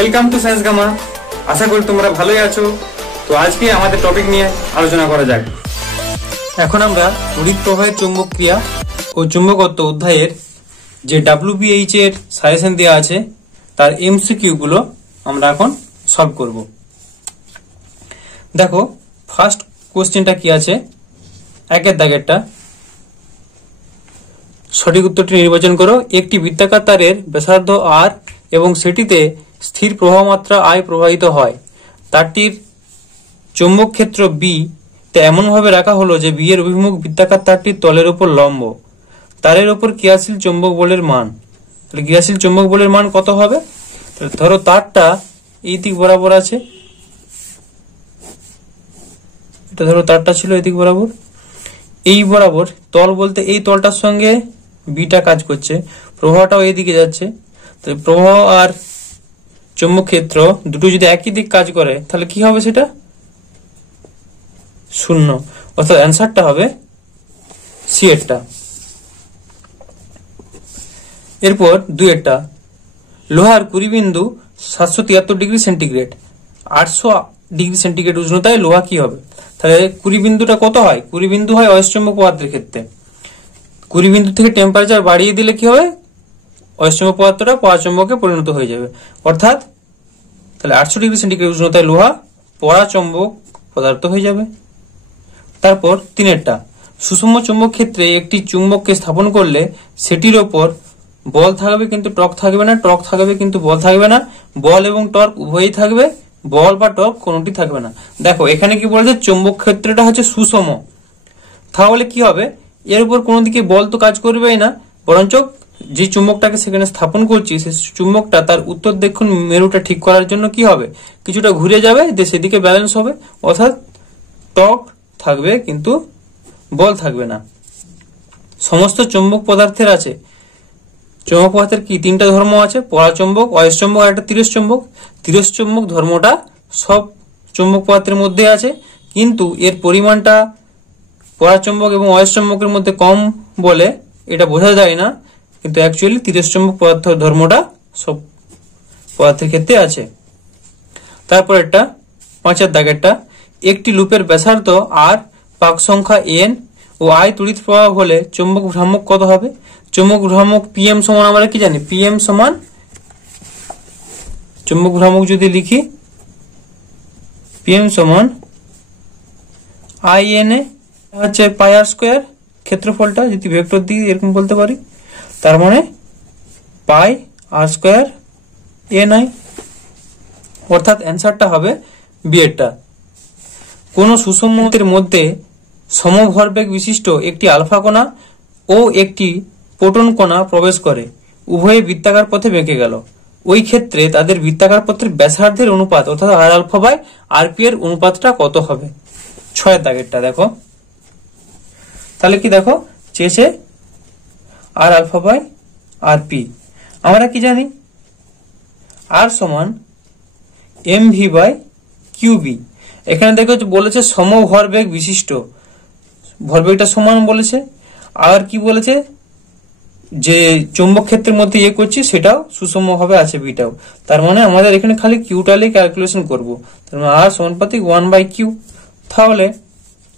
Welcome to science gamma. আশা করি তোমরা ভালোই আছো। তো আজকে আমাদের টপিক নিয়ে আলোচনা করা যাক। এখন আমরা তড়িৎ প্রবাহের চৌম্বক ক্রিয়া ও চুম্বকত্ব অধ্যায়ের যে WBH এর সাজেশন দেওয়া আছে তার এমসিকিউ গুলো আমরা এখন সলভ করব। দেখো ফার্স্ট কোশ্চেনটা কি আছে, একের দাগেরটা। সঠিক উত্তরটি নির্বাচন করো। একটি বৃত্তাকার তারের ব্যাসার্ধ আর এবং সেটিতে স্থির প্রবাহ মাত্রা আই প্রবাহিত হয়। তারটির চৌম্বক ক্ষেত্র বি তে এমন ভাবে রাখা হলো যে বি এর অভিমুখ বৃত্তাকার তারটির তলের উপর লম্ব। তারের উপর ক্রিয়াশীল চৌম্বক বলের মান, তাহলে ক্রিয়াশীল চৌম্বক বলের মান কত হবে? তাহলে ধরো তারটা এই দিক বরাবর আছে, এটা ধরো তারটা ছিল এই দিক বরাবর, এই বরাবর তল বলতে এই তলটার সঙ্গে বিটা কাজ করছে, প্রবাহটাও এইদিকে যাচ্ছে। তাহলে প্রবাহ আর চৌম্বক ক্ষেত্র দুটো যদি একই দিক কাজ করে তাহলে কি হবে? সেটা শূন্য, অর্থাৎ অ্যান্সারটা হবে সি এরটা। এরপর দুইয়েরটা, লোহার 20 বিন্দু 773 ডিগ্রি সেন্টিগ্রেড, 800 ডিগ্রি সেন্টিগ্রেড উষ্ণতায় লোহা কি হবে? তাহলে 20 বিন্দুটা কত হয়? 20 বিন্দু হয় অয়স্কচৌম্বক পদার্থের ক্ষেত্রে। 20 বিন্দু থেকে টেম্পারেচার বাড়িয়ে দিলে কি হবে? অয়স্কচৌম্বক পদার্থটা পরাচৌম্বকে পরিণত হয়ে যাবে। অর্থাৎ তাহলে 800 ডিগ্রি সেন্টিগ্রেড উষ্ণতায় লোহা পরাচৌম্বক পদার্থ হয়ে যাবে। তারপর তিনেরটা, সুষম চুম্বক ক্ষেত্রে একটি চুম্বককে স্থাপন করলে সেটির ওপর বল থাকবে কিন্তু টর্ক থাকবে না, টর্ক থাকবে কিন্তু বল থাকবে না, বল এবং টর্ক উভয়ই থাকবে, বল বা টর্ক কোনোটি থাকবে না। দেখো এখানে কি বলেছে? চুম্বক ক্ষেত্রটা হচ্ছে সুষম, তাহলে কি হবে? এর উপর কোনো দিকে বল তো কাজ করবেই না, বরঞ্চ যে চুম্বকটাকে সেখানে স্থাপন করছি সেই চুম্বকটা তার উত্তর দক্ষিণ মেরুটা ঠিক করার জন্য কি হবে? কিছুটা ঘুরে যাবে, সেদিকে ব্যালেন্স হবে, অর্থাৎ টর্ক থাকবে কিন্তু বল থাকবে না। সমস্ত চৌম্বক পদার্থের আছে, চৌম্বক পদার্থের কি তিনটা ধর্ম আছে, পরাচৌম্বক, অয়স্কচৌম্বক আর একটা তিরস্চৌম্বক। তিরস্চৌম্বক ধর্মটা সব চৌম্বক পদার্থের মধ্যে আছে, কিন্তু এর পরিমাণটা পরাচৌম্বক এবং অয়স্কচৌম্বকের মধ্যে কম বলে এটা বোঝা যায় না, কিন্তু অ্যাকচুয়ালি তিরস্চৌম্বক পদার্থ ধর্মটা সব পদার্থের ক্ষেত্রে আছে। তারপর একটা 5-এর দাগেরটা, একটি লুপের ব্যাসার্ধ আর পাক সংখ্যা n ও I তড়িৎ প্রবাহ হলে চৌম্বক ভ্রামক কত হবে? চৌম্বক ভ্রামক PM সমান আমরা কি জানি? PM সমান, চৌম্বক ভ্রামক যদি লিখি PM সমান IN এ হচ্ছে পাই আর স্কয়ার, ক্ষেত্রফলটা যদি ভেক্টর দিয়ে এরকম বলতে পারি, তার মানে পাই আর স্কয়ার NI, অর্থাৎ অ্যান্সারটা হবে বি এরটা। কোন সুষমতের মধ্যে সমভরবেগ বিশিষ্ট একটি আলফা কণা ও একটি প্রোটন কণা প্রবেশ করে, উভয়ে বৃত্তাকার পথে বেঁকে গেল, ওই ক্ষেত্রে তাদের বৃত্তাকার পথের ব্যাসার্ধের অনুপাত অর্থাৎ আর আলফা বাই আর পি এর অনুপাতটা কত হবে? 6-এর দাগেরটা দেখো, তাহলে কি দেখো চেয়েছে আর আলফা বাই আর পি। আমরা কি জানি? আর সমান mv বাই কিউবি। এখানে দেখো বলেছে সমভরবেগ বিশিষ্ট, ভরবেগটা সমান বলেছে, আর কি বলেছে? যে চৌম্বক ক্ষেত্রের মধ্যে ইয়ে করছি সেটাও সুষম ভাবে আছে বিটাও, তার মানে আমাদের এখানে খালি কিউটালে ক্যালকুলেশন করব, তার মানে আর সমানুপাতিক 1 বাই কিউ। তাহলে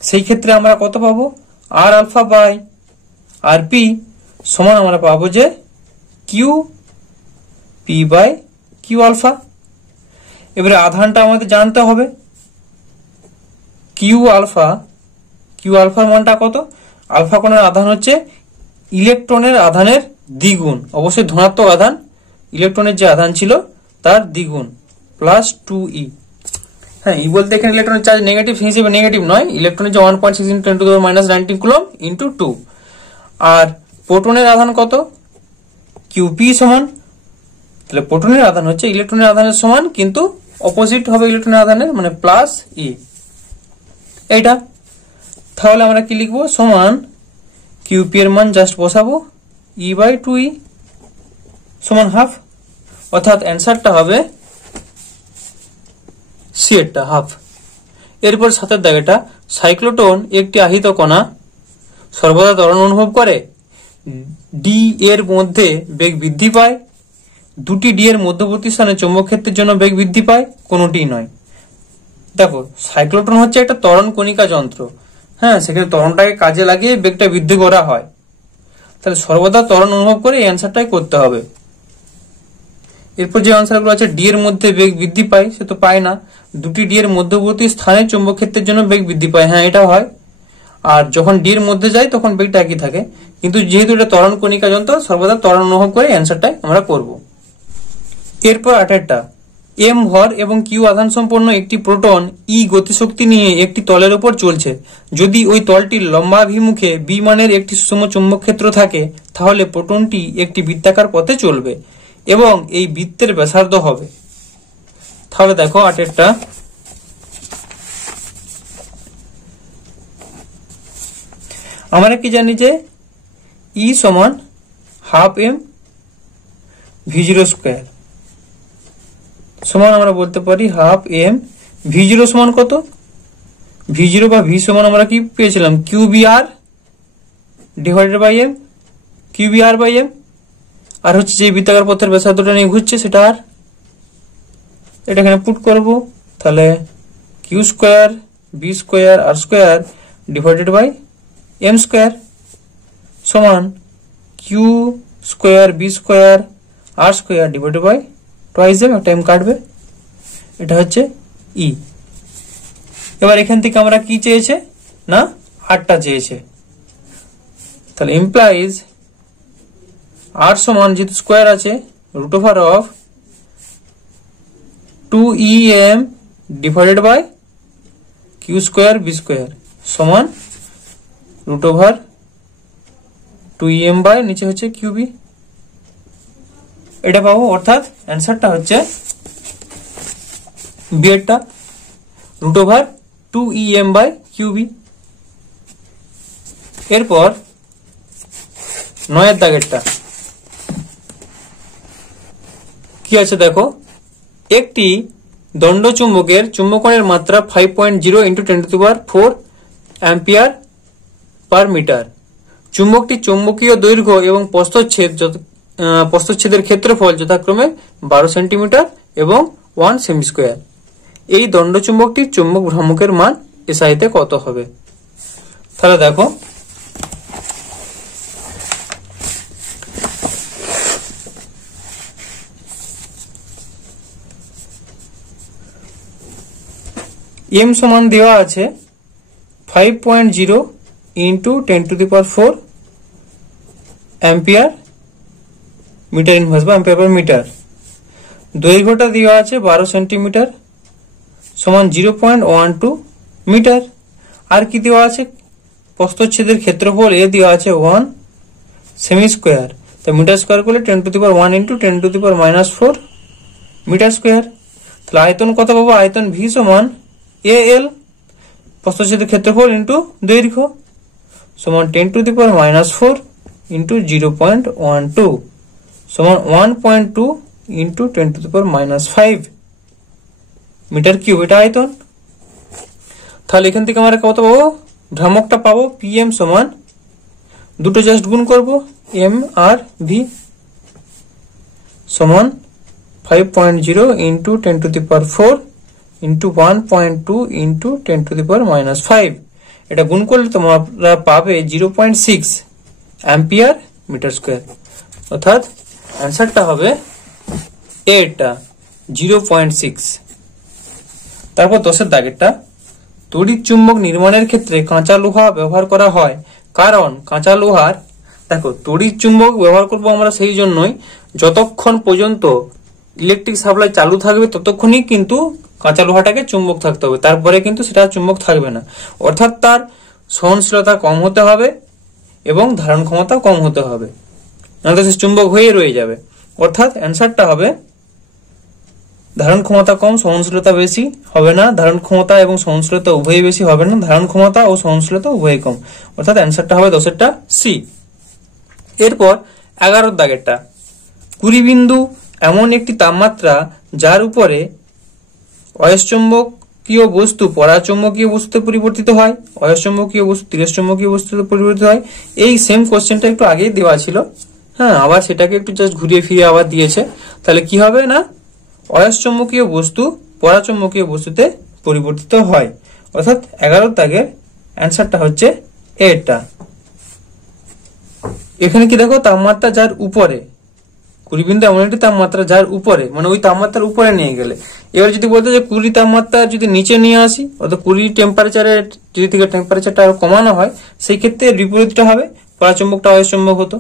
সেই ক্ষেত্রে আমরা কত পাবো? আর আলফা বাই আর পি সমান আমরা পাবো যে Q P by Q alpha. এবারে আধানটা আমাদের জানতে হবে, কিউ আলফার মানটা কত? আলফা কোণের আধান হচ্ছে ইলেকট্রনের আধানের দ্বিগুণ, অবশ্যই ধনাত্মক আধান, ইলেকট্রনের যে আধান ছিল তার দ্বিগুণ, প্লাস 2e। হ্যাঁ, ই বলতে এখানে ইলেকট্রনের চার্জ নেগেটিভ হিসেবে নেগেটিভ নয়, ইলেকট্রনের যে 1.6 × 10⁻⁹ কুলম্ব ইন্টু 2। আর প্রোটনের আধান কত? কিউপি সমান, তাহলে প্রোটনের আধান হচ্ছে ইলেকট্রনের আধানের সমান কিন্তু অপোজিট হবে ইলেকট্রনের আধানের, মানে প্লাস ই এইটা। তাহলে আমরা কি লিখবো? সমান কিউপি এর মান জাস্ট বসাবো ই বাই 2e সমান হাফ, অর্থাৎ অ্যান্সারটা হবে সি এরটা, হাফ। এরপর 7-এর দাগেটা, সাইক্লোটন একটি আহিত কণা সর্বদা ত্বরণ অনুভব করে, ডি এর মধ্যে বেগ বৃদ্ধি পায় দুটি ডি এর মধ্যবর্তী স্থানে চৌম্বক ক্ষেত্রের জন্য বেগ বৃদ্ধি পায়? কোনোটিই নয়। দেখো, সাইক্লোট্রন হচ্ছে একটা ত্বরণ কণিকা যন্ত্র। হ্যাঁ, সেখানে ত্বরণটাকে কাজে লাগিয়ে বেগটা বৃদ্ধি করা হয়। তাহলে সর্বদা ত্বরণ অনুভব করে এই অ্যান্সারটাই করতে হবে। এরপর যে আনসারগুলো আছে, ডি এর মধ্যে বেগ বৃদ্ধি পায়, সে তো পায় না। দুটি ডি এর মধ্যবর্তী স্থানে চৌম্বক ক্ষেত্রের জন্য বেগ বৃদ্ধি পায়, হ্যাঁ এটা হয়। আর যখন ডি এর মধ্যে যায় তখন বেগটা একই থাকে, কিন্তু যেহেতু এটা ত্বরণ কণিকা যন্ত্র, সর্বদা ত্বরণ অনুভব করে অ্যান্সারটাই আমরা করব। এরপর 8টা, এম ভর এবং কিউ আধান সম্পন্ন একটি প্রোটন ই গতিশক্তি নিয়ে একটি তলের উপর চলছে। যদি ওই তলটির লম্বাভিমুখে বি মানের একটি সুষম চৌম্বক ক্ষেত্র থাকে, তাহলে প্রোটনটি একটি বৃত্তাকার পথে চলবে এবং এই বৃত্তের ব্যাসার্ধ হবে। তাহলে দেখো 8টা, আমরা কি জানি যে ই সমান হাফ এম v0 স্কোয়ার, সমান আমরা বলতে পারি হাফ এম। v0 সমান কত? v0 বা v সমান আমরা কি পেয়েছিলাম? qbr divided by M, qbr by M. আর হচ্ছে যে বৃত্তাকার পথের ব্যাসার্ধটা নিয়ে ঘুরছে সেটা আর, এটা এখানে পুট করব। তাহলে Q square B square R square divided by M square সমান Q square B square R square divided by twice M, একটা এম কাটবে, এটা হচ্ছে ই। এবার এখান থেকে আমরা কি চেয়েছে না 8টা চেয়েছে, তাহলে ইমপ্লাইজ আর সমান যেহেতু স্কোয়ার আছে root over of 2em divided by Q square B square সমান রুট ওভার 2em বাই নিচে হচ্ছে কিউবি, এটা পাবো। অর্থাৎ অ্যান্সারটা হচ্ছে বি এরটা root over 2em by Q B. এরপর 9 দাগেরটা কি আছে দেখো, একটি দণ্ড চুম্বকের চুম্বকনের মাত্রা 5.0 × 10⁴ অ্যাম্পিয়ার পার মিটার। চুম্বকটি চৌম্বকীয় দৈর্ঘ্য এবং প্রস্থচ্ছেদের ক্ষেত্রফল যথাক্রমে 12 সেন্টিমিটার এবং 1 সেমি স্কোয়ার। এই দণ্ড চুম্বকটির চুম্বক ভ্রামকের মান এসআইতে কত হবে? তাহলে দেখো, এম সমান দেওয়া আছে 5.0 × 10⁴ অ্যাম্পিয়ার মিটার ইনভার্স বা অ্যাম্পিয়ার পার মিটার। দৈর্ঘ্যটা দেওয়া আছে 12 সেন্টিমিটার সমান 0.12 মিটার। আর কি দেওয়া আছে? প্রস্থচ্ছেদের ক্ষেত্রফল এ দেওয়া আছে 1 সেমি স্কোয়ার, তো মিটার স্কোয়ার করলে 10⁻1 × 10⁻⁴ মিটার স্কোয়ার। তাহলে আয়তন কত পাবো? আয়তন ভি সমান এল, প্রস্থচ্ছেদের ক্ষেত্রফল ইন্টু দৈর্ঘ্য সমান 10⁻⁴ × 0.12 সমান 1.2 × 10⁻⁵ মিটার কিউব, এটা আয়তন। তাহলে এখান থেকে আমরা কত পাবো? ভ্রামকটা পাবো পিএম সমান, দুটো জাস্ট গুণ করব, এম আর ভি সমান 5.0 × 10⁴ ইন্টু 1.2 × 10⁻⁵। এটা গুণ করলে তোমরা পাবে 0.6 অ্যাম্পিয়ার মিটার স্কোয়ার। অর্থাৎ অ্যান্সারটা হবে এটা 0.6। তারপর 10 দাগেরটা, তড়িৎ চুম্বক নির্মাণের ক্ষেত্রে কাঁচা লোহা ব্যবহার করা হয় কারণ কাঁচা লোহার, দেখো তড়িৎ চুম্বক ব্যবহার করব আমরা সেই জন্যই যতক্ষণ পর্যন্ত ইলেকট্রিক সাপ্লাই চালু থাকবে ততক্ষণই কিন্তু কাঁচা লোহাটাকে চুম্বক থাকতে হবে, তারপরে কিন্তু সেটা চুম্বক থাকবে না। অর্থাৎ তার সহনশীলতা কম হতে হবে এবং ধারণ ক্ষমতা কম হতে হবে, নাহলে সে চুম্বক হয়ে রয়ে যাবে। অর্থাৎ অ্যান্সারটা হবে ধারণ ক্ষমতা কম, সহনশীলতা বেশি হবে না, ধারণ ক্ষমতা এবং সহনশীলতা উভয়ই বেশি হবে না, ধারণ ক্ষমতা ও সহনশীলতা উভয়ই কম। অর্থাৎ অ্যান্সারটা হবে 10টা সি। এরপর 11 দাগেরটা, 20 বিন্দু এমন একটি তাপমাত্রা যার উপরে অয়স্চুম্বকীয় বস্তু পরাচুম্বকীয় বস্তুতে পরিবর্তিত হয়, অয়স্চুম্বকীয় বস্তু তিরস্চুম্বকীয় বস্তুতে পরিবর্তিত হয়। এই সেম কোশ্চেনটা একটু আগেই দেওয়া ছিল, হ্যাঁ, আবার সেটাকে একটু জাস্ট ঘুরিয়ে ফিরিয়ে আবার দিয়েছে। তাহলে কি হবে না, অয়স্চুম্বকীয় বস্তু পরাচুম্বকীয় বস্তুতে পরিবর্তিত হয়। অর্থাৎ 11 দাগের অ্যান্সারটা হচ্ছে এটা। এখানে কি দেখো, তাপমাত্রা যার উপরে, 20 বিন্দু এমন একটি তাপমাত্রা যার উপরে, মানে ওই তাপমাত্রার উপরে নিয়ে গেলে। এবার যদি বলতো যে 20 তাপমাত্রা যদি নিচে নিয়ে আসি, অর্থাৎ 20 টেম্পারেচারের যদি থেকে টেম্পারেচারটা আরো কমানো হয়, সেই ক্ষেত্রে বিপরীতটা হবে, পরাচুম্বকটা অয়স্চুম্বক হতো।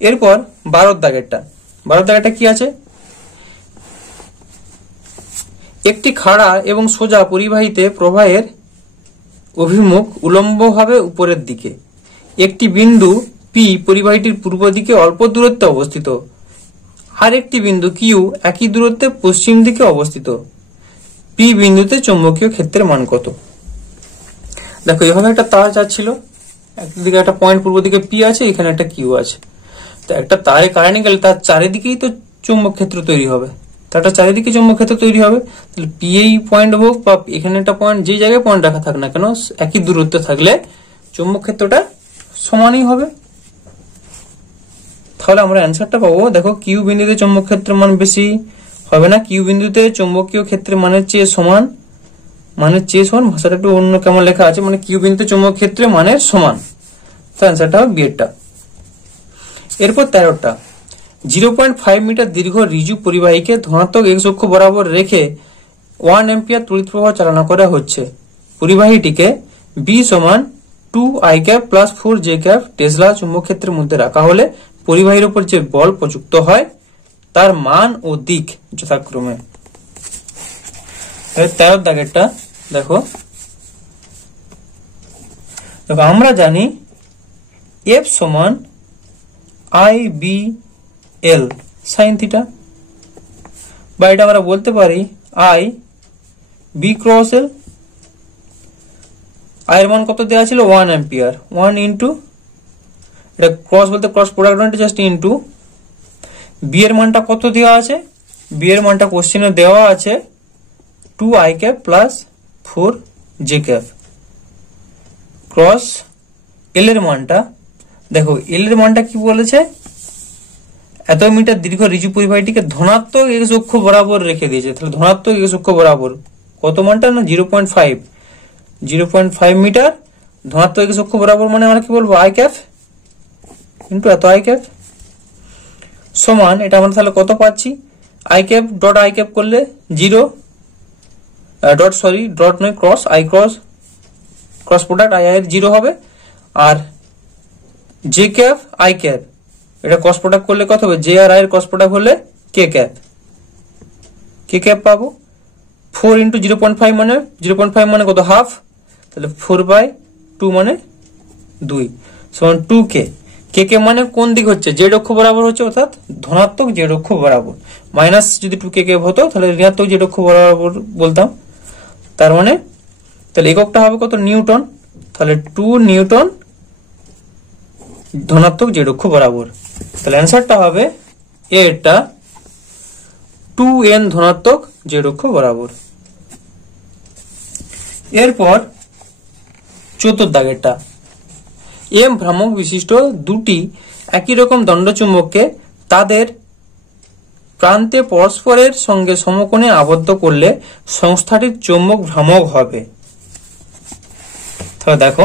এরপর 12 দাগেরটা কি আছে, একটি খাড়া এবং সোজা পরিবাহীতে প্রবাহের অভিমুখ উল্লম্বভাবে উপরের দিকে। একটি বিন্দু পি পরিবাহীটির পূর্ব দিকে অল্প দূরত্বে অবস্থিত, আর একটি বিন্দু কিউ একই দূরত্বে পশ্চিম দিকে অবস্থিত। পি বিন্দুতে চৌম্বকীয় ক্ষেত্রের মান কত? দেখো, এভাবে একটা তার যাচ্ছিল, একদিকে একটা পয়েন্ট পূর্ব দিকে পি আছে, এখানে একটা কিউ আছে। তো একটা তারে কারেন্ট গেলে তার চারিদিকেই তো চৌম্বক ক্ষেত্র তৈরি হবে, তারটা চারিদিকে চৌম্বক ক্ষেত্র তৈরি হবে। তাহলে পি এই পয়েন্ট হোক বা এখানে একটা পয়েন্ট, যে জায়গায় পয়েন্ট রাখা থাক না কেন, একই দূরত্বে থাকলে চৌম্বক ক্ষেত্রটা সমানই হবে। তাহলে আমরা অ্যান্সারটা পাবো, দেখো কিউ বিন্দুতে চৌম্বক ক্ষেত্রের মান বেশি হবে না, কিউ বিন্দুতে চৌম্বকীয় ক্ষেত্রের মানের চেয়ে সমান, ভাষাটা একটু অন্য কেমন লেখা আছে, মানে কিউ বিন্দুতে চৌম্বক ক্ষেত্রে মানের সমান। তো অ্যান্সারটা হবে বিয়েরটা। এরপর 13টা, 0.5 মিটার দীর্ঘ রিজু পরিবাহীকে ধনাত্মক এক্স অক্ষ বরাবর রেখে 1 অ্যাম্পিয়ার তড়িৎ প্রবাহ চালনা করা হচ্ছে। পরিবাহীটিকে বি সমান 2 i cap plus 4 j cap Tesla চুম্বক ক্ষেত্রের মধ্যে রাখা হলে পরিবাহীর উপর যে বল প্রযুক্ত হয় তার মান ও দিক যথাক্রমে। 13 দাগেরটা দেখো, আমরা জানি এফ সমান I B L sine theta, বা এটা আমরা বলতে পারি I B cross L. I এর মান কত দেওয়া ছিল, 1 অ্যাম্পিয়ার, 1 ইন্টু, এটা ক্রস বলতে cross product just into, B এর মানটা কত দেওয়া আছে, বি এর মানটা কোশ্চেনে দেওয়া আছে 2 i cap plus 4 j cap cross L এর মানটা, দেখো এল এর মানটা কি বলেছে, এত মিটার দীর্ঘ রিজু পরিবাহীটিকে ধনাত্মক এক্স অক্ষ বরাবর রেখে দিয়েছে। তাহলে ধনাত্মক এক্স অক্ষ বরাবর কত মানটা না 0.5 মিটার ধনাত্মক এক্স অক্ষ বরাবর, মানে আমরা কি বলবো আই ক্যাপ ইন্টু এত আই ক্যাপ সমান, এটা আমরা তাহলে কত পাচ্ছি, I cap dot I cap করলে 0 ডট, সরি ডট নয় cross, I cross product I এর 0 হবে, আর জে ক্যাপ আই ক্যাপ এটা ক্রস প্রোডাক্ট করলে কত হবে, জে আর আই এর ক্রস প্রোডাক্ট হলে কে ক্যাপ পাবো। 4 ইন্টু 0.5 মানে 0.5 মানে কত, হাফ, তাহলে 4/2 মানে 2 সমান 2k। কে মানে কোন দিক হচ্ছে, জেড অক্ষ বরাবর হচ্ছে, অর্থাৎ ধনাত্মক জেড অক্ষ বরাবর। মাইনাস যদি 2k হতো তাহলে ঋণাত্মক জেড অক্ষ বরাবর বলতাম। তার মানে তাহলে এককটা হবে কত, নিউটন, তাহলে 2 নিউটন ধনাত্মক জেড অক্ষ বরাবর। তাহলে অ্যান্সারটা হবে এটা 2n ধনাত্মক জেড অক্ষ বরাবর। এরপর 14 দাগেরটা, এম ভ্রামক বিশিষ্ট দুটি একই রকম দণ্ডচুম্বককে তাদের প্রান্তে পরস্পরের সঙ্গে সমকোণে আবদ্ধ করলে সংস্থাটির চৌম্বক ভ্রামক হবে। তাহলে দেখো,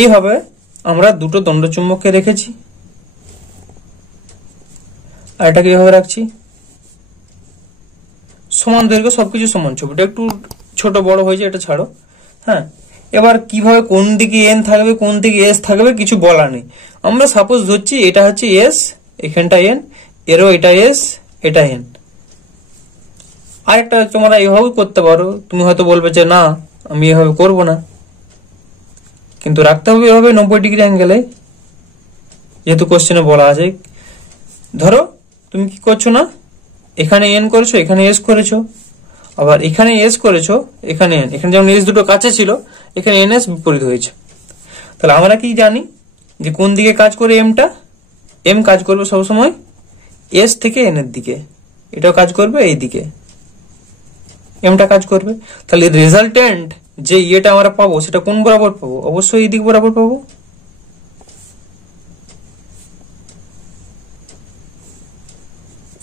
এইভাবে আমরা দুটো দণ্ডচুম্বককে রেখেছি, আর এটাকে এইভাবে রাখছি, সমান দৈর্ঘ্য, সবকিছু সমান। ছবিটা একটু ছোট বড় হয়েছে, এটা ছাড়ো। হ্যাঁ, এবার কিভাবে কোন দিকে এন থাকবে কোন দিকে এস থাকবে কিছু বলা নেই। আমরা সাপোজ ধরছি এটা হচ্ছে এস, এখানটা এন, এরও এটা এস, এটা এন। আর একটা তোমরা এইভাবে করতে পারো, তুমি হয়তো বলবে যে না আমি এভাবে করব না, কিন্তু রাখতে হবে এভাবে 90 ডিগ্রি অ্যাঙ্গেলে, যেহেতু কোশ্চেনে বলা আছে। ধরো তুমি কি করছো না, এখানে এন করেছো, এখানে এস করেছো, আবার এখানে এস করেছো, এখানে এন, এখানে যেমন এস দুটো কাছে ছিল, এখানে এন এস বিপরীত হয়েছে। তাহলে আমরা কি জানি যে কোন দিকে কাজ করে এমটা, এম কাজ করবে সবসময় এস থেকে এন এর দিকে, এটাও কাজ করবে এই দিকে, এমটা কাজ করবে। তাহলে রেজাল্টেন্ট যে ইয়েটা আমরা পাবো সেটা কোন বরাবর পাবো? অবশ্যই এই দিক বরাবর পাবো।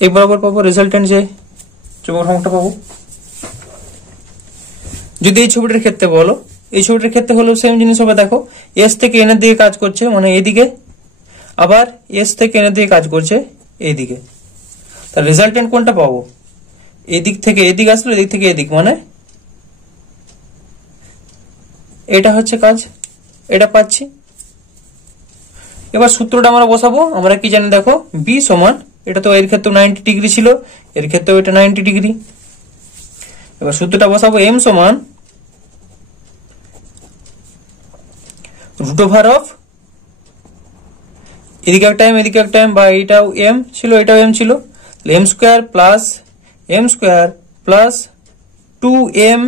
এই বরাবর পাবো রেজাল্টেন্ট যে চৌম্বক ভ্রামকটা পাবো। যদি এই ছবিটার ক্ষেত্রে বলো, এই ছবিটার ক্ষেত্রে হলেও সেম জিনিস হবে। দেখো এস থেকে এন এর দিকে কাজ করছে মানে এইদিকে, আবার এস থেকে এন এর দিকে কাজ করছে এইদিকে। তার রেজাল্টেন্ট কোনটা পাবো? এদিক থেকে এদিক আসলো, এদিক থেকে এদিক, মানে এটা হচ্ছে কাজ, এটা পাচ্ছি। এবার সূত্রটা আমরা বসাবো। আমরা কি জানি দেখো, বি সমান, এটা তো এর ক্ষেত্রে 90 ডিগ্রি ছিল, এর ক্ষেত্রেও এটা 90 ডিগ্রি। এবার সূত্রটা বসাবো, এম সমান রুট ওভার অফ, এদিকে একটা এম এদিকে একটা এম, বা এটাও এম ছিল এটাও এম ছিল, M square plus 2m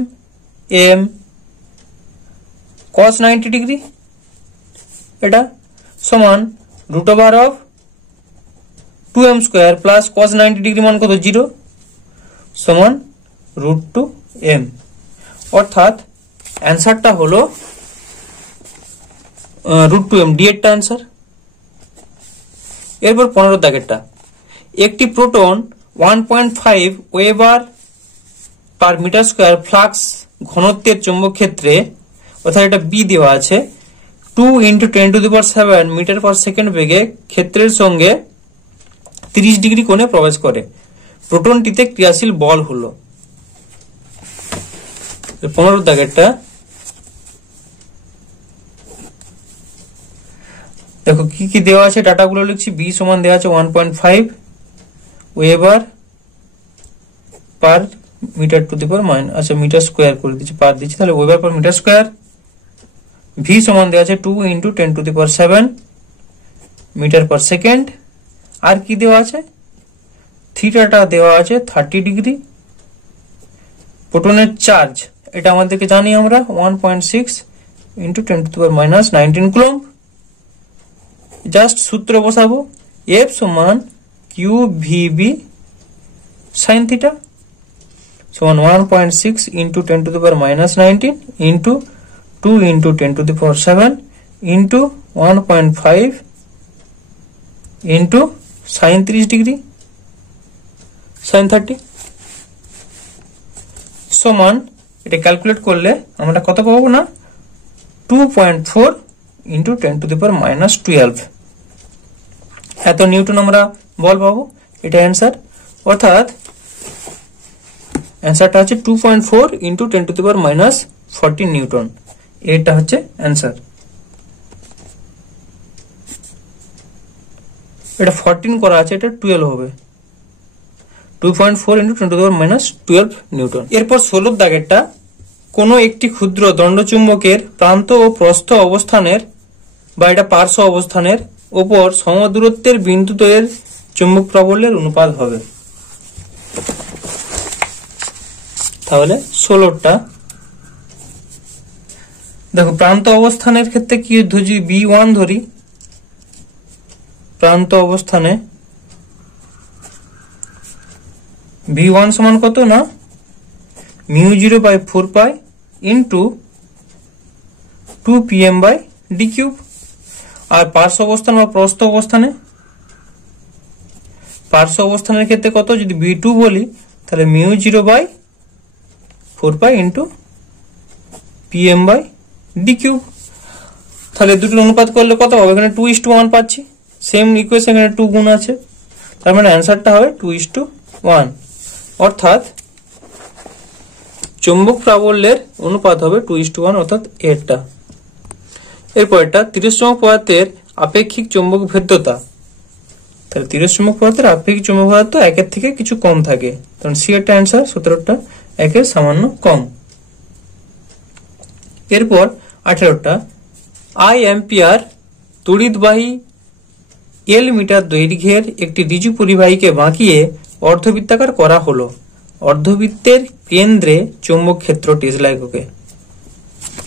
m cos 90 degree, এটা সমান root over of 2m square plus cos 90 degree মান কত 0 সমান √2m। অর্থাৎ অ্যান্সারটা হলো √2m, ডি এরটা অ্যান্সার। এরপর 15 দাগেরটা, একটি proton 1.5 weber per metre square flux ঘনত্বের চৌম্বক ক্ষেত্রে, অর্থাৎ এটা বি দেওয়া আছে, 2 × 10⁷ মিটার পার সেকেন্ড বেগে ক্ষেত্রের সঙ্গে 30 ডিগ্রি কোণে প্রবেশ করে। প্রোটনটিতে ক্রিয়াশীল বল হলো। 15 দাগেরটা দেখো কি কি দেওয়া আছে, ডাটাগুলো লিখছি। বি সমান দেওয়া আছে 1.5 weber per metre to the power minus, আচ্ছা মিটার স্কোয়ার করে দিচ্ছি, পার দিচ্ছি, তাহলে weber per metre square. V সমান দেওয়া আছে 2 × 10⁷ মিটার পার সেকেন্ড। আর কি দেওয়া আছে, থিটাটা দেওয়া আছে 30 ডিগ্রি। প্রোটনের চার্জ এটা আমাদেরকে জানি আমরা 1.6 × 10⁻⁻19 কুলম্ব। জাস্ট সূত্র বসাবো, এফ সমান কিউ ভিবি সাইন থিটা সমান 1.6 × 10⁻⁻19 into 2 × 10⁷ into 1.5 into sign 30 degree sine 30 সমান, এটা ক্যালকুলেট করলে আমরা কত পাবো না 2.4 × 10⁻⁻12 এত নিউটন আমরা বল পাবো। এটা অ্যান্সার। অর্থাৎ অ্যান্সারটা হচ্ছে 2.4 × 10⁻⁻14 নিউটন। এটা হচ্ছে অ্যান্সার। এটা 14 করা আছে, এটা 12 হবে। 2.4 × 10⁻12 নিউটন। এরপর 16 দাগেরটা, কোনো একটি ক্ষুদ্র দণ্ডচুম্বকের প্রান্ত ও প্রস্থ অবস্থানের বা এটা পার্শ্ব অবস্থানের উপর সমদূরত্বের বিন্দুদ্বয়ের চুম্বক প্রাবল্যের অনুপাত হবে। তাহলে 16টা দেখো, প্রান্ত অবস্থানের ক্ষেত্রে কি যদি B1 ধরি, প্রান্ত অবস্থানে V1 সমান কত না μ0/4π ইন্টু 2pm/d3। আর পার্শ্ব অবস্থান বা প্রস্থ অবস্থানে, পার্শ্ব অবস্থানের ক্ষেত্রে কত যদি B2 বলি, তাহলে μ0/4π ইন্টু pm/d3। তাহলে দুটো অনুপাত করলে কত হবে, এখানে 2:1 পাচ্ছি, সেম ইকুয়েশন এখানে 2 গুণ আছে, তার মানে অ্যান্সারটা হবে 2:1। অর্থাৎ চৌম্বক প্রাবল্যের অনুপাত হবে 2:1, অর্থাৎ এরটা। এরপর এটা তিরস্চমক পদার্থের আপেক্ষিক চৌম্বক ভেদ্যতা। তাহলে তিরস্চমক পদার্থের আপেক্ষিক চৌম্বক ভেদ্যতা 1 থেকে কিছু কম থাকে, কারণ সি এরটা অ্যান্সার, 17টা 1 সামান্য কম। এরপর 18টা, I অ্যাম্পিয়ার তড়িৎবাহী L মিটার দৈর্ঘ্যের একটি ঋজু পরিবাহীকে বাঁকিয়ে অর্ধবৃত্তাকার করা হলো। অর্ধবৃত্তের কেন্দ্রে চৌম্বক ক্ষেত্র টেসলা এককে।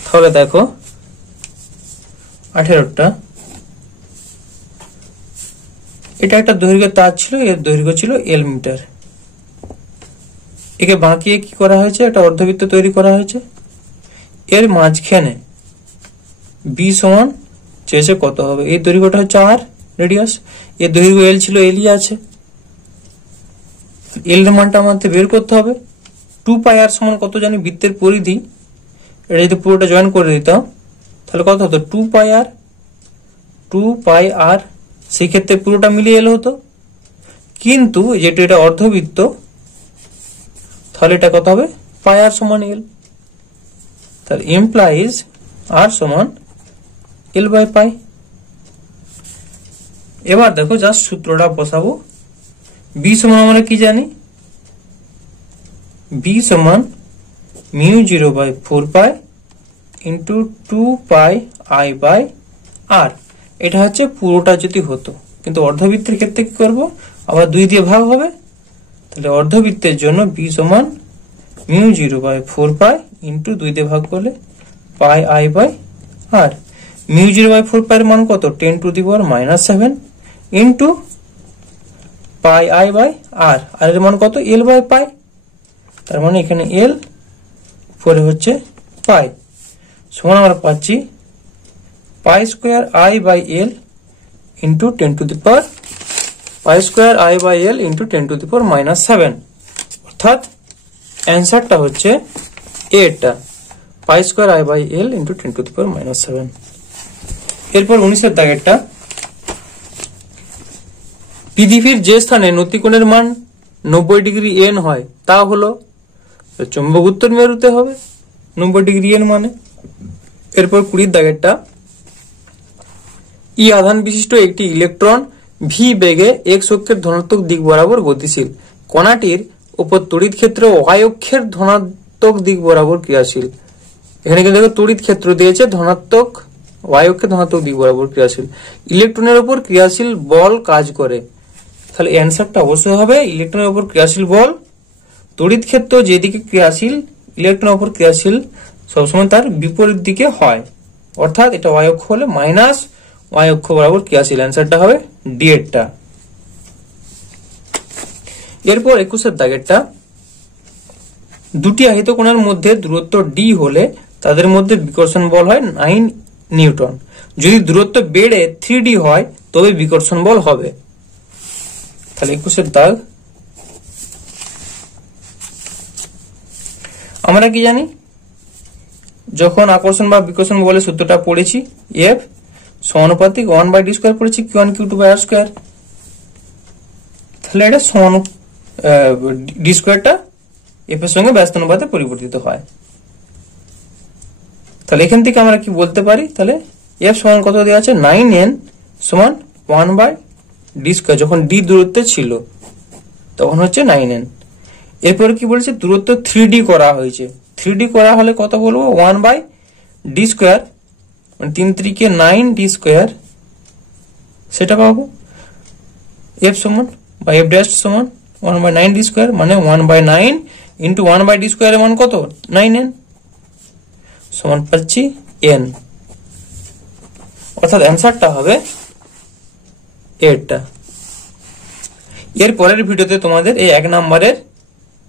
তাহলে দেখো 18টা, এটা একটা দৈর্ঘ্যের তার ছিল, এর দৈর্ঘ্য ছিল L মিটার। একে বাঁকিয়ে কি করা হয়েছে, একটা অর্ধবৃত্ত তৈরি করা হয়েছে। এর মাঝখানে বি সমান চেয়েছে কত হবে, এই দৈর্ঘ্যটা হচ্ছে আর রেডিয়াস, এর দৈর্ঘ্য এল ছিল, এলই আছে। এল এর মানটা আমাদের বের করতে হবে। 2 পাই আর সমান কত জানি, বৃত্তের পরিধি, এটা যদি পুরোটা জয়েন করে দিতাম তাহলে কত হতো, 2 পাই আর, সেই ক্ষেত্রে পুরোটা মিলিয়ে এল হতো। কিন্তু যেহেতু এটা অর্ধবৃত্ত তাহলে এটা কত হবে, পাই আর সমান এল, তাহলে ইমপ্লাইজ আর সমান এল বাই পাই। এবার দেখো জাস্ট সূত্রটা বসাবো। বি সমান আমরা কি জানি, বি সমান mu 0/4 pi into 2 pi I by R. এটা হচ্ছে পুরোটা যদি হতো, কিন্তু অর্ধবৃত্তের ক্ষেত্রে কি করবো, আবার 2 দিয়ে ভাগ হবে। তাহলে অর্ধবৃত্তের জন্য বি সমান মিউ 0/4 পাই ইন্টু 2 দিয়ে ভাগ করলে পাই আই বাই আর। মিউ 0/4 পাই এর মান কত, 10⁻⁻7 ইন্টু পাই আই বাই আর, আর এর মান কত, এল বাই পাই। তার মানে এখানে এল, পরে হচ্ছে পাই, সমান আমরা পাচ্ছি pi square I by L into 10⁻7, অর্থাৎ অ্যান্সারটা হচ্ছে এটা, pi square I by L into 10⁻7। এরপর 19 দাগেরটা, পৃথিবীর যে স্থানে নতিকোণের মান 90 ডিগ্রি এন হয় তা হলো, চৌম্বক উত্তর মেরুতে হবে 90 ডিগ্রি এন মানে। এরপর 20 দাগেরটা, ই আধান বিশিষ্ট একটি ইলেকট্রন ভি বেগে এক্স অক্ষের ধনাত্মক দিক বরাবর গতিশীল, কণাটির উপর তড়িৎ ক্ষেত্র ওয়াই অক্ষের ধনাত্মক দিক বরাবর ক্রিয়াশীল। এখানে কিন্তু দেখো তড়িৎ ক্ষেত্র দিয়েছে ধনাত্মক, ওয়াই অক্ষের ধনাত্মক দিক বরাবর ক্রিয়াশীল, ইলেকট্রনের উপর ক্রিয়াশীল বল কাজ করে। তাহলে অ্যান্সারটা অবশ্যই হবে ইলেকট্রনের উপর ক্রিয়াশীল বল। তড়িৎ ক্ষেত্র যেদিকে ক্রিয়াশীল, ইলেকট্রনের উপর ক্রিয়াশীল সবসময় তার বিপরীত দিকে হয়, অর্থাৎ এটা ওয়াই অক্ষ হলে মাইনাস ওয়াই অক্ষ বরাবর ক্রিয়াশীল, অ্যান্সারটা হবে ডি এরটা। এরপর 21 দাগেরটা, দুটি আহিত কোণের মধ্যে দূরত্ব ডি হলে তাদের মধ্যে বিকর্ষণ বল হয় 9 নিউটন। যদি দূরত্ব বেড়ে 3D হয় তবে বিকর্ষণ বল হবে। তাহলে 21 দাগ, আমরা কি জানি, যখন আকর্ষণ বা বিকর্ষণ বলে সূত্রটা পড়েছি, এফ সমানুপাতিক 1/d² পড়েছি q1 q2/r²। তাহলে এটা সমান ডি স্কোয়ারটা এফ এর সঙ্গে ব্যস্ত অনুপাতে পরিবর্তিত হয়। তাহলে এখান থেকে আমরা কি বলতে পারি, তাহলে এফ সমান কত দেওয়া আছে, 9n সমান 1/d²। যখন ডি দূরত্বে ছিল তখন হচ্ছে 9n। এরপরে কি বলেছে, দূরত্ব 3D করা হয়েছে, 3D করা হলে কত বলবো, 1/d², মানে 3 3 9d², সেটা পাবো। এফ সমান বা এফ ড্যাশ সমান 1/9d², মানে 1/9 ইন্টু 1/d² এর মান কত, 9n, সমান পাচ্ছি n, অর্থাৎ অ্যান্সারটা হবে এটা। এর পরের ভিডিওতে তোমাদের এই 1 নম্বরের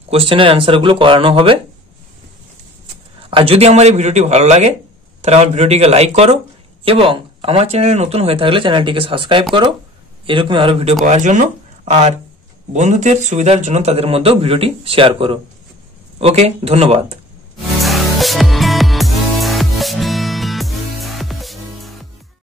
কোশ্চেনের অ্যান্সার গুলো করানো হবে। আর যদি আমার এই ভিডিওটি ভালো লাগে তাহলে আমার ভিডিওটিকে লাইক করো, এবং আমার চ্যানেলে নতুন হয়ে থাকলে চ্যানেলটিকে সাবস্ক্রাইব করো এরকম আরো ভিডিও পাওয়ার জন্য। আর বন্ধুদের সুবিধার জন্য তাদের মধ্যেও ভিডিওটি শেয়ার করো। ওকে, ধন্যবাদ।